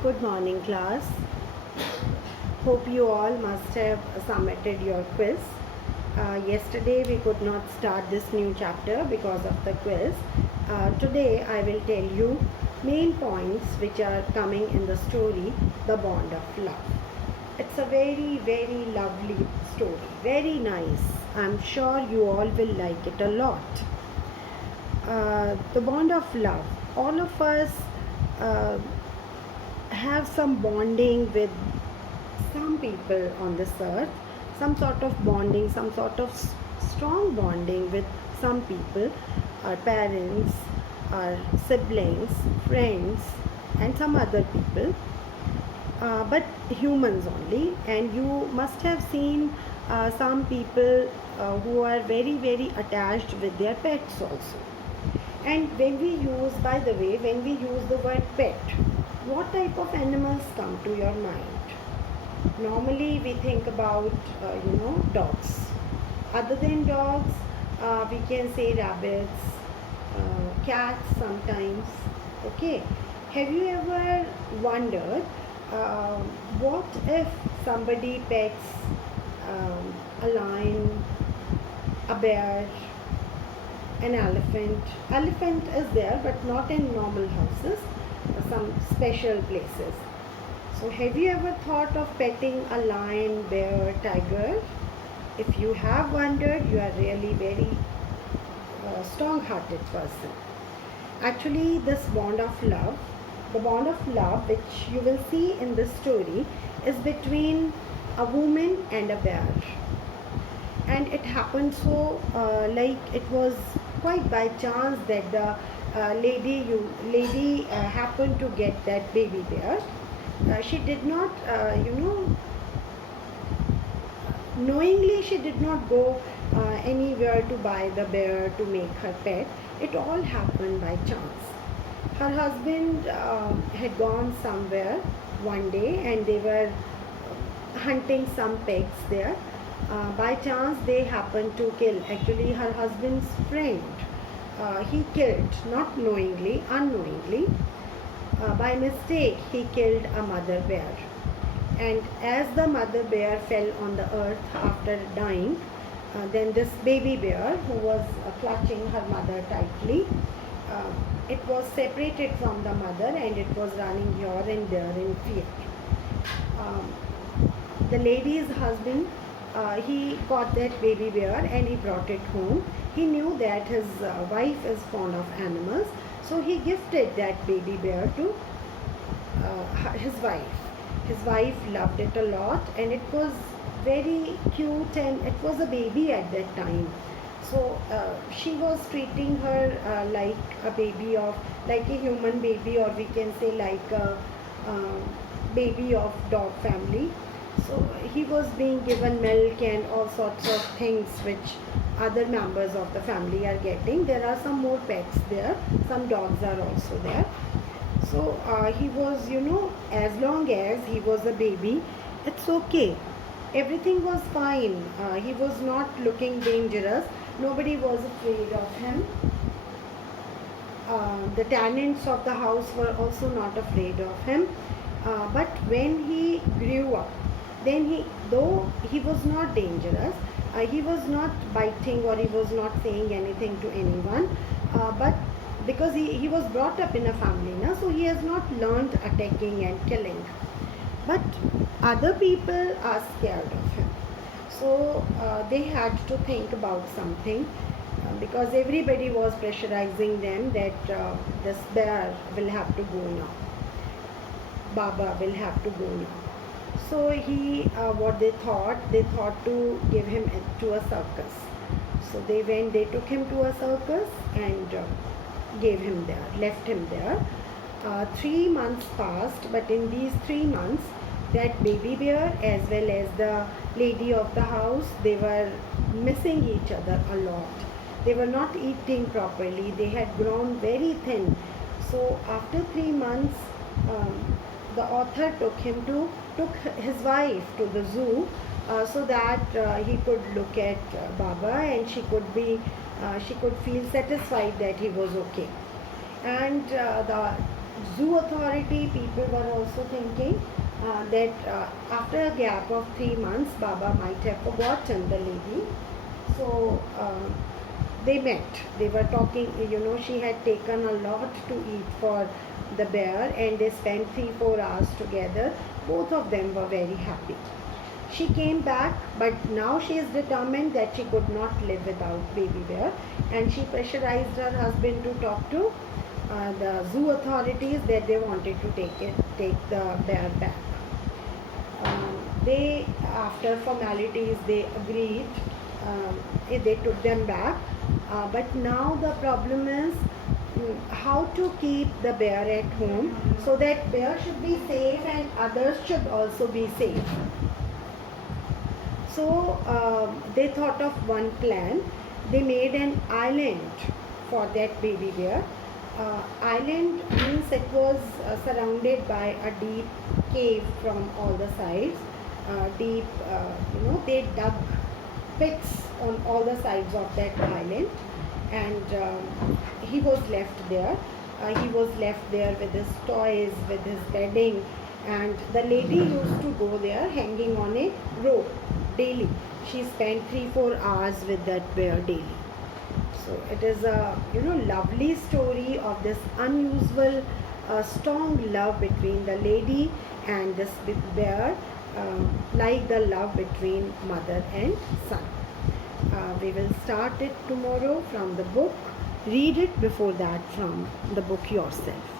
Good morning, class. Hope you all must have submitted your quiz. Yesterday we could not start this new chapter because of the quiz. Today I will tell you main points which are coming in the story, The Bond of Love. It's a very lovely story, very nice. I'm sure you all will like it a lot. The Bond of Love. All of us uh, have some bonding with some people on this earth, some sort of bonding, some sort of strong bonding with some people, our parents, our siblings, friends, and some other people, but humans only. And you must have seen some people who are very attached with their pets also. And when we use, by the way, when we use the word pet, what type of animals come to your mind? Normally we think about dogs. Other than dogs, we can say rabbits, cats sometimes. Okay, have you ever wondered uh, what if somebody pets a lion, a bear, an elephant is there but not in normal houses, some special places. So, have you ever thought of petting a lion, bear, tiger? If you have wondered, you are really very strong hearted person. Actually, this bond of love, the bond of love which you will see in this story, is between a woman and a bear. And it happened so like it was quite by chance that the lady happened to get that baby bear. She did not, knowingly she did not go anywhere to buy the bear to make her pet. It all happened by chance. Her husband had gone somewhere one day and they were hunting some pigs there. By chance they happened to kill, actually her husband's friend, he killed, not knowingly, unknowingly, by mistake he killed a mother bear. And as the mother bear fell on the earth after dying, then this baby bear, who was clutching her mother tightly, uh, it was separated from the mother and it was running here and there in fear. Um, the lady's husband, he caught that baby bear and he brought it home. He knew that his wife is fond of animals, so he gifted that baby bear to his wife. His wife loved it a lot and it was very cute and it was a baby at that time. So she was treating her like a baby of, like a human baby, or we can say like a baby of dog family. So he was being given milk and all sorts of things which other members of the family are getting. There are some more pets there, some dogs are also there. So he was, as long as he was a baby, it's okay. Everything was fine. He was not looking dangerous. Nobody was afraid of him. The tenants of the house were also not afraid of him. But when he grew up, then though he was not dangerous, he was not biting or he was not saying anything to anyone, but because he was brought up in a family, so he has not learned attacking and killing. But other people are scared of him. So they had to think about something, because everybody was pressurizing them that this bear will have to go now. Baba will have to go now. So what they thought to give him to a circus. So they took him to a circus and gave him there, left him there. 3 months passed, but in these 3 months, that baby bear as well as the lady of the house, they were missing each other a lot. They were not eating properly. They had grown very thin. So after 3 months, the author took his wife to the zoo, so that he could look at Baba and she could feel satisfied that he was okay. And zoo authority people were also thinking that after a gap of 3 months, Baba might have forgotten the lady. So they met. They were talking, she had taken a lot to eat for the bear, and they spent 3-4 hours together. Both of them were very happy. She came back, but now she is determined that she could not live without baby bear, and she pressurized her husband to talk to the zoo authorities that they wanted to take the bear back. They, after formalities, they agreed. They took them back, but now the problem is how to keep the bear at home so that bear should be safe and others should also be safe. So they thought of one plan. They made an island for that baby bear. Island means it was surrounded by a deep cave from all the sides. They dug pits on all the sides of that island, and he was left there. He was left there with his toys, with his bedding, and the lady used to go there hanging on a rope daily. She spent 3-4 hours with that bear daily. So it is a lovely story of this unusual strong love between the lady and this bear, like the love between mother and son. We will start it tomorrow from the book. Read it before that from the book yourself.